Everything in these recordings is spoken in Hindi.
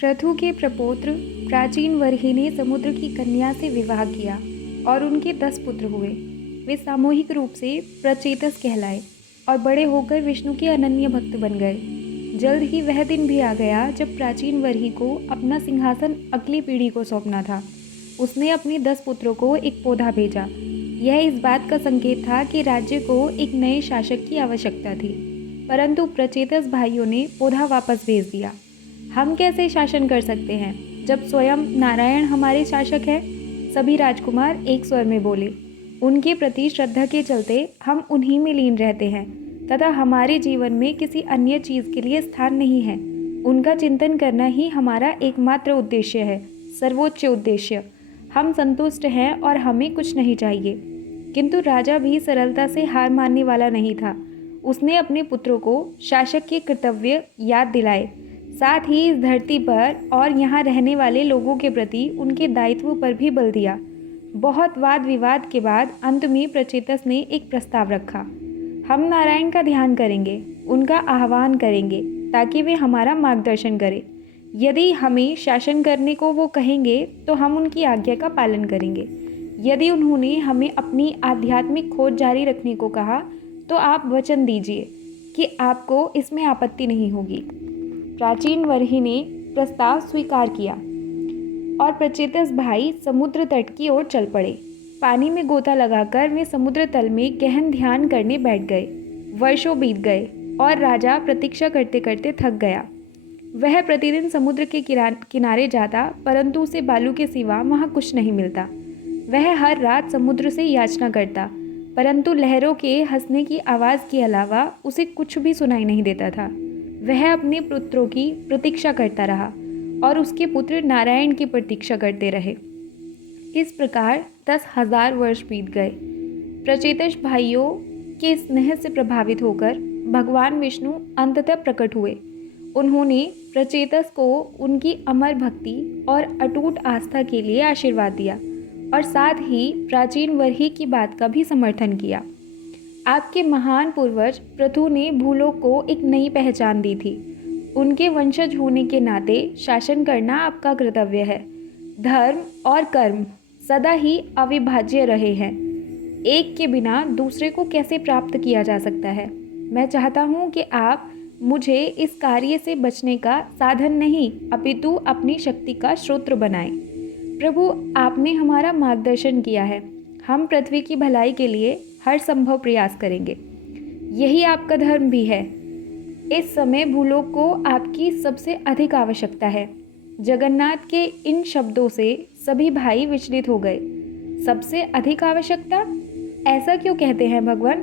पृथु के प्रपौत्र प्राचीन वर्ही ने समुद्र की कन्या से विवाह किया और उनके 10 पुत्र हुए। वे सामूहिक रूप से प्रचेतस कहलाए और बड़े होकर विष्णु के अनन्य भक्त बन गए। जल्द ही वह दिन भी आ गया जब प्राचीन वर्ही को अपना सिंहासन अगली पीढ़ी को सौंपना था। उसने अपने 10 पुत्रों को एक पौधा भेजा। यह इस बात का संकेत था कि राज्य को एक नए शासक की आवश्यकता थी, परंतु प्रचेतस भाइयों ने पौधा वापस भेज दिया। हम कैसे शासन कर सकते हैं जब स्वयं नारायण हमारे शासक हैं? सभी राजकुमार एक स्वर में बोले। उनके प्रति श्रद्धा के चलते हम उन्हीं में लीन रहते हैं तथा हमारे जीवन में किसी अन्य चीज़ के लिए स्थान नहीं है। उनका चिंतन करना ही हमारा एकमात्र उद्देश्य है, सर्वोच्च उद्देश्य। हम संतुष्ट हैं और हमें कुछ नहीं चाहिए। किंतु राजा भी सरलता से हार मानने वाला नहीं था। उसने अपने पुत्रों को शासक के कर्तव्य याद दिलाए, साथ ही इस धरती पर और यहाँ रहने वाले लोगों के प्रति उनके दायित्व पर भी बल दिया। बहुत वाद विवाद के बाद अंत में प्रचेतस ने एक प्रस्ताव रखा। हम नारायण का ध्यान करेंगे, उनका आह्वान करेंगे ताकि वे हमारा मार्गदर्शन करें। यदि हमें शासन करने को वो कहेंगे तो हम उनकी आज्ञा का पालन करेंगे। यदि उन्होंने हमें अपनी आध्यात्मिक खोज जारी रखने को कहा तो आप वचन दीजिए कि आपको इसमें आपत्ति नहीं होगी। प्राचीन वर्ही ने प्रस्ताव स्वीकार किया और प्रचेतस भाई समुद्र तट की ओर चल पड़े। पानी में गोता लगाकर वे समुद्र तल में गहन ध्यान करने बैठ गए। वर्षों बीत गए और राजा प्रतीक्षा करते करते थक गया। वह प्रतिदिन समुद्र के किनारे जाता, परंतु उसे बालू के सिवा वहाँ कुछ नहीं मिलता। वह हर रात समुद्र से याचना करता, परंतु लहरों के हंसने की आवाज़ के अलावा उसे कुछ भी सुनाई नहीं देता था। वह अपने पुत्रों की प्रतीक्षा करता रहा और उसके पुत्र नारायण की प्रतीक्षा करते रहे। इस प्रकार 10,000 वर्ष बीत गए। प्रचेतस भाइयों के स्नेह से प्रभावित होकर भगवान विष्णु अंततः प्रकट हुए। उन्होंने प्रचेतस को उनकी अमर भक्ति और अटूट आस्था के लिए आशीर्वाद दिया और साथ ही प्राचीन वर्ही की बात का भी समर्थन किया। आपके महान पूर्वज पृथु ने भूलोक को एक नई पहचान दी थी। उनके वंशज होने के नाते शासन करना आपका कर्तव्य है। धर्म और कर्म सदा ही अविभाज्य रहे हैं। एक के बिना दूसरे को कैसे प्राप्त किया जा सकता है? मैं चाहता हूँ कि आप मुझे इस कार्य से बचने का साधन नहीं, अपितु अपनी शक्ति का स्रोत बनाएं। प्रभु, आपने हमारा मार्गदर्शन किया है। हम पृथ्वी की भलाई के लिए हर संभव प्रयास करेंगे। यही आपका धर्म भी है। इस समय भूलोक को आपकी सबसे अधिक आवश्यकता है। जगन्नाथ के इन शब्दों से सभी भाई विचलित हो गए। सबसे अधिक आवश्यकता? ऐसा क्यों कहते हैं भगवान?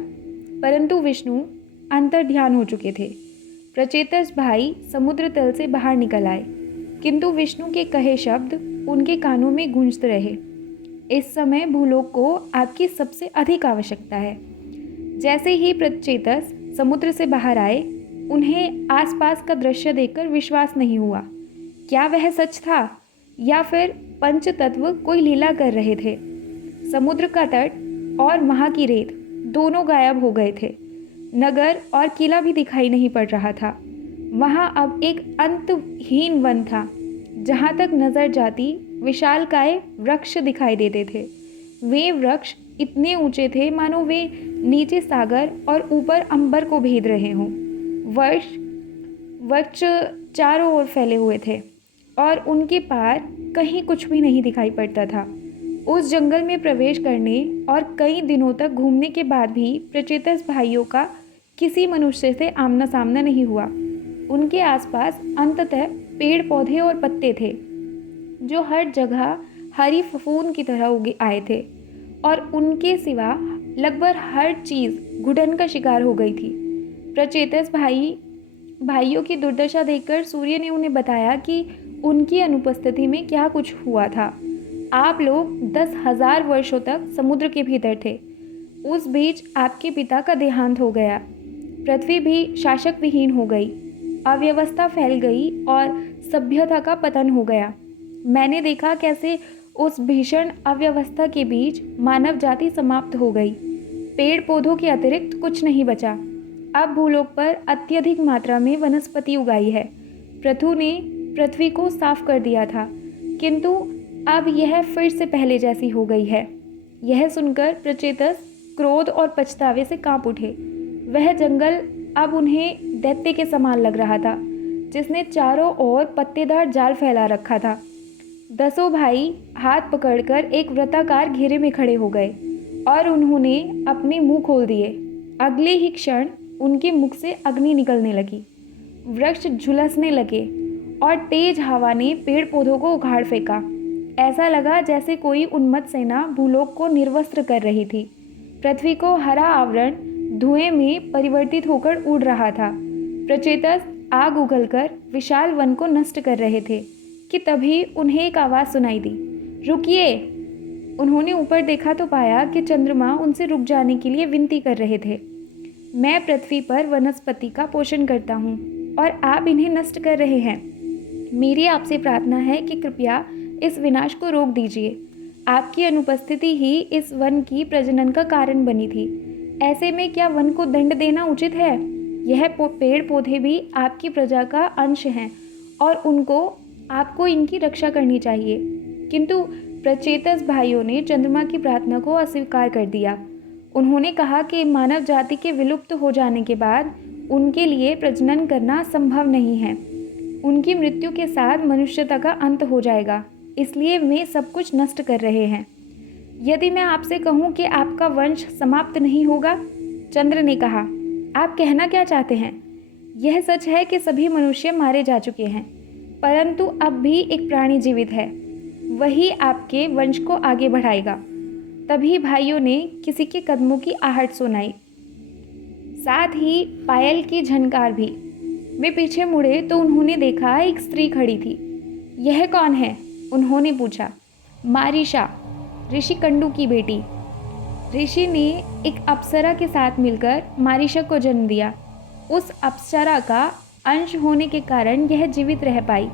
परंतु विष्णु अंतर्ध्यान हो चुके थे। प्रचेतस भाई समुद्र तल से बाहर निकल आए, किंतु विष्णु के कहे शब्द उनके कानों में गूंजते रहे। इस समय भूलोक को आपकी सबसे अधिक आवश्यकता है। जैसे ही प्रचेतस समुद्र से बाहर आए, उन्हें आसपास का दृश्य देखकर विश्वास नहीं हुआ। क्या वह सच था या फिर पंच तत्व कोई लीला कर रहे थे? समुद्र का तट और वहाँ की रेत दोनों गायब हो गए थे। नगर और किला भी दिखाई नहीं पड़ रहा था। वहाँ अब एक अंतहीन वन था। जहाँ तक नजर जाती विशालकाय वृक्ष दिखाई देते थे। वे वृक्ष इतने ऊंचे थे मानो वे नीचे सागर और ऊपर अंबर को भेद रहे हों। वृक्ष चारों ओर फैले हुए थे और उनके पार कहीं कुछ भी नहीं दिखाई पड़ता था। उस जंगल में प्रवेश करने और कई दिनों तक घूमने के बाद भी प्रचेतस भाइयों का किसी मनुष्य से आमना सामना नहीं हुआ। उनके आसपास अंततः पेड़ पौधे और पत्ते थे जो हर जगह हरी फफूंद की तरह उगे आए थे और उनके सिवा लगभग हर चीज़ घुटन का शिकार हो गई थी। प्रचेतस भाइयों की दुर्दशा देखकर सूर्य ने उन्हें बताया कि उनकी अनुपस्थिति में क्या कुछ हुआ था। आप लोग 10,000 वर्षों तक समुद्र के भीतर थे। उस बीच आपके पिता का देहांत हो गया। पृथ्वी भी शासक विहीन हो गई। अव्यवस्था फैल गई और सभ्यता का पतन हो गया। मैंने देखा कैसे उस भीषण अव्यवस्था के बीच मानव जाति समाप्त हो गई। पेड़ पौधों के अतिरिक्त कुछ नहीं बचा। अब भूलोक पर अत्यधिक मात्रा में वनस्पति उगाई है। पृथु ने पृथ्वी को साफ कर दिया था, किंतु अब यह फिर से पहले जैसी हो गई है। यह सुनकर प्रचेतस क्रोध और पछतावे से कांप उठे। वह जंगल अब उन्हें दैत्य के समान लग रहा था, जिसने चारों ओर पत्तेदार जाल फैला रखा था। 10 भाई हाथ पकड़कर एक वृत्ताकार घेरे में खड़े हो गए और उन्होंने अपने मुंह खोल दिए। अगले ही क्षण उनके मुख से अग्नि निकलने लगी, वृक्ष झुलसने लगे और तेज हवा ने पेड़ पौधों को उखाड़ फेंका। ऐसा लगा जैसे कोई उन्मत्त सेना भूलोक को निर्वस्त्र कर रही थी। पृथ्वी को हरा आवरण धुएं में परिवर्तित होकर उड़ रहा था। प्रचेतस आग उगलकर विशाल वन को नष्ट कर रहे थे कि तभी उन्हें एक आवाज़ सुनाई दी, रुकिए। उन्होंने ऊपर देखा तो पाया कि चंद्रमा उनसे रुक जाने के लिए विनती कर रहे थे। मैं पृथ्वी पर वनस्पति का पोषण करता हूँ और आप इन्हें नष्ट कर रहे हैं। मेरी आपसे प्रार्थना है कि कृपया इस विनाश को रोक दीजिए। आपकी अनुपस्थिति ही इस वन की प्रजनन का कारण बनी थी। ऐसे में क्या वन को दंड देना उचित है? यह पेड़ पौधे भी आपकी प्रजा का अंश हैं और आपको इनकी रक्षा करनी चाहिए। किंतु प्रचेतस भाइयों ने चंद्रमा की प्रार्थना को अस्वीकार कर दिया। उन्होंने कहा कि मानव जाति के विलुप्त हो जाने के बाद उनके लिए प्रजनन करना संभव नहीं है। उनकी मृत्यु के साथ मनुष्यता का अंत हो जाएगा, इसलिए वे सब कुछ नष्ट कर रहे हैं। यदि मैं आपसे कहूँ कि आपका वंश समाप्त नहीं होगा, चंद्र ने कहा, आप कहना क्या चाहते हैं? यह सच है कि सभी मनुष्य मारे जा चुके हैं, परंतु अब भी एक प्राणी जीवित है, वही आपके वंश को आगे बढ़ाएगा। तभी भाइयों ने किसी के कदमों की आहट सुनाई, साथ ही पायल की झनकार भी। वे पीछे मुड़े तो उन्होंने देखा एक स्त्री खड़ी थी। यह कौन है? उन्होंने पूछा। मारीशा, ऋषि कंडू की बेटी। ऋषि ने एक अप्सरा के साथ मिलकर मारीशा को जन्म दिया। उस अप्सरा का अंश होने के कारण यह जीवित रह पाई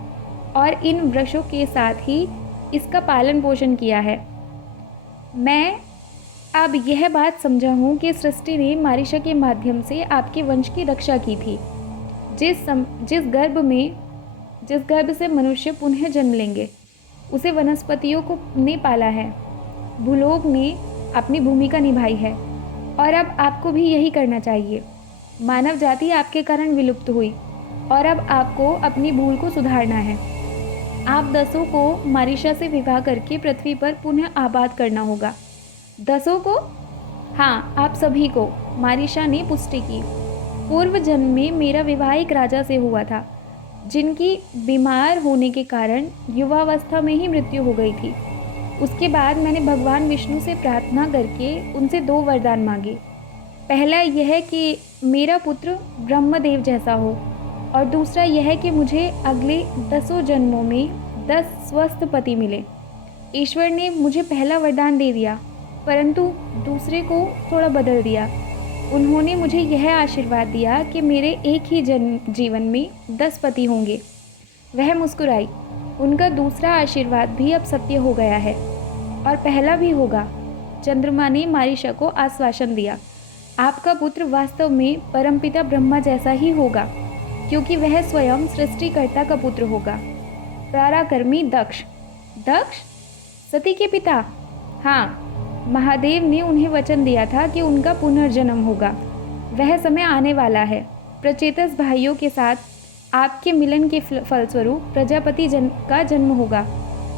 और इन वृक्षों के साथ ही इसका पालन पोषण किया है। मैं अब यह बात समझा हूँ कि सृष्टि ने मारीशा के माध्यम से आपके वंश की रक्षा की थी। जिस गर्भ से मनुष्य पुनः जन्म लेंगे, उसे वनस्पतियों को ने पाला है। भूलोक ने अपनी भूमिका निभाई है और अब आपको भी यही करना चाहिए। मानव जाति आपके कारण विलुप्त हुई और अब आपको अपनी भूल को सुधारना है। आप 10 को मारीशा से विवाह करके पृथ्वी पर पुनः आबाद करना होगा। 10 को? हाँ, आप सभी को, मारीशा ने पुष्टि की। पूर्व जन्म में मेरा विवाह एक राजा से हुआ था, जिनकी बीमार होने के कारण युवावस्था में ही मृत्यु हो गई थी। उसके बाद मैंने भगवान विष्णु से प्रार्थना करके उनसे 2 वरदान मांगे। पहला यह कि मेरा पुत्र ब्रह्मदेव जैसा हो और दूसरा यह कि मुझे अगले 10 जन्मों में 10 स्वस्थ पति मिले। ईश्वर ने मुझे पहला वरदान दे दिया, परंतु दूसरे को थोड़ा बदल दिया। उन्होंने मुझे यह आशीर्वाद दिया कि मेरे एक ही जीवन में 10 पति होंगे। वह मुस्कुराई। उनका दूसरा आशीर्वाद भी अब सत्य हो गया है और पहला भी होगा। चंद्रमा ने मारीशा को आश्वासन दिया, आपका पुत्र वास्तव में परमपिता ब्रह्मा जैसा ही होगा, क्योंकि वह स्वयं सृष्टिकर्ता का पुत्र होगा। पराक्रमी दक्ष। दक्ष सती के पिता? हाँ, महादेव ने उन्हें वचन दिया था कि उनका पुनर्जन्म होगा। वह समय आने वाला है। प्रचेतस भाइयों के साथ आपके मिलन के फलस्वरूप प्रजापति का जन्म होगा।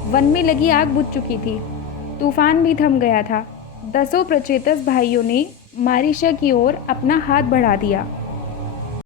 वन में लगी आग बुझ चुकी थी, तूफान भी थम गया था। 10 प्रचेतस भाइयों ने मारीशा की ओर अपना हाथ बढ़ा दिया।